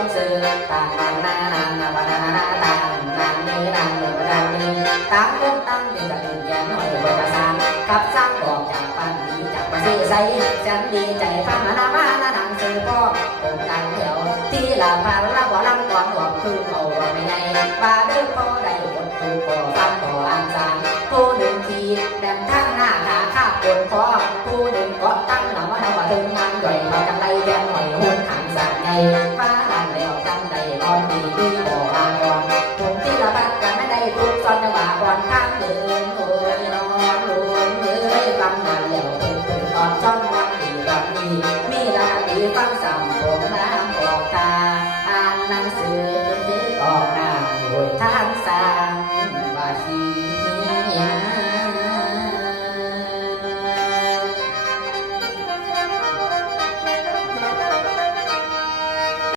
มสื่อต่างนานานาบานานาต่างนางนี้นางหนึ่งนางนี้ต่างคนต่างเป็นจะเป็นแก่น้อยบนภาษาขับสร้างบอกจากปันดีจากภาษีใสฉันดีใจฟังนามานาหนังสือพ่อผมนั่งแถวที่ลาพาละบ่ลำก่อนหวงคือเขาไม่ไงว่าเดินพอได้บทผู้ก่อฟังก่ออังสารผู้หนึ่งทีแดนทั้งหน้าหาข้าปวดคอผู้หนึ่งก็ตั้งหลังว่าทำว่าถึงงานย่อยมาจังไรแดนหน่อยหุ่นหางสารไงฟ้าหันแล้วจังใดก่อนดีดีบ่อางก่อนผมที่ละพักกันไม่ได้ทุกซ้อนจังหวะก่อนข้างเดินโอ้ยนอนลุนเอ้ยฟังมาแล้วตื่นตอนซ้อนวันดีตอนนี้มีลาดีฟังสั่งผมน้ำออกตาอ่านหนังสือออกหน้าโวยท่า